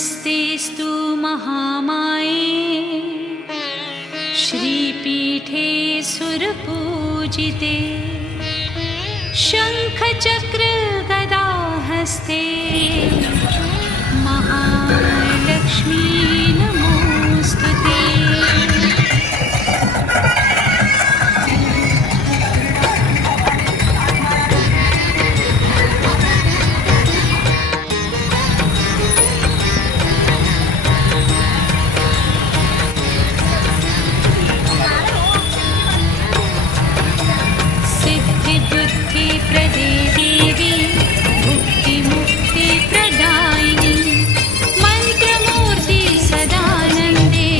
नमस्तेस्तु महामाये श्रीपीठे सुरपूजिते शङ्खचक्र गदाहस्ते महालक्ष्मी नमोस्तुते। प्रदे देवी भुक्ति मुक्ति प्रदायिनी मंत्रमूर्ति सदानंदे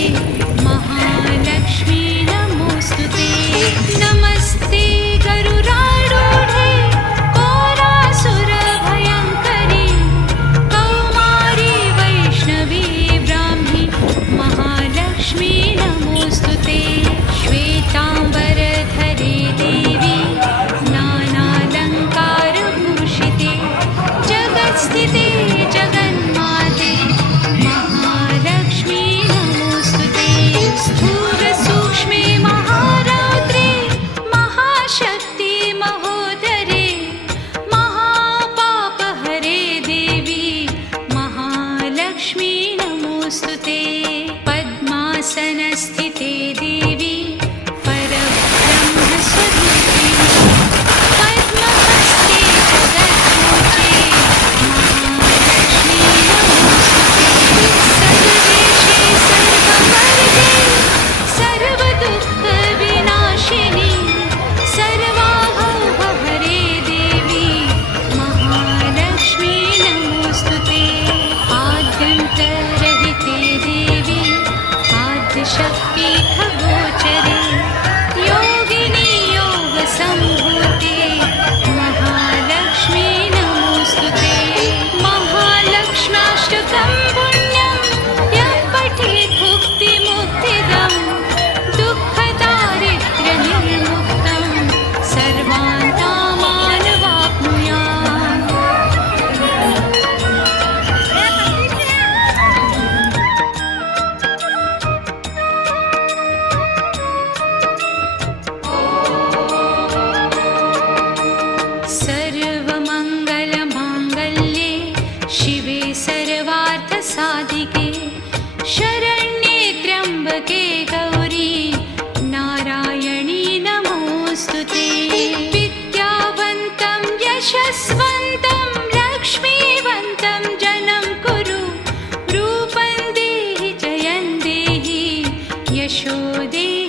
महालक्ष्मी नमोस्तुते। नमस्ते गरुडारूढे कोरासुर भयंकरी कौमारी वैष्णवी ब्राह्मी महालक्ष्मी नमोस्तुते। श्वेतांबरधरे देवी स्थिते जगन्माते महालक्ष्मी नमोस्तुते। स्थूल सूक्ष्मे महारौद्रे महाशक्ति महोदरे महापापहरे देवी महालक्ष्मी नमोस्तुते। पद्मासनस्थिते देवी परब्रह्मस्वरूपिणी पद्महस्ते जगत्पूजे सर्वदुःखविनाशिनी सर्वाभवहरे देवी महालक्ष्मी नमोस्तुते। आद्यन्तरहिते देवी आद्यशक्ति खगोचरे योगिनी योगसम्भूते महालक्ष्मी नमोस्तुते। महालक्ष्म्याष्टकं पुण्यं यः पठेत् भुक्तिमुक्तिदम् दुःखदारिद्र्यनिर्मुक्तं सर्वान्तामानवाप्नुयात्। सर्वमङ्गलमाङ्गल्ये शिवे सर्वार्थसाधिके शरण्ये त्र्यम्बके गौरी नारायणी नमोस्तुते। विद्यावन्तं यशस्वन्तं लक्ष्मीवन्तं जनं कुरु रूपं देहि जयं देहि यशो देहि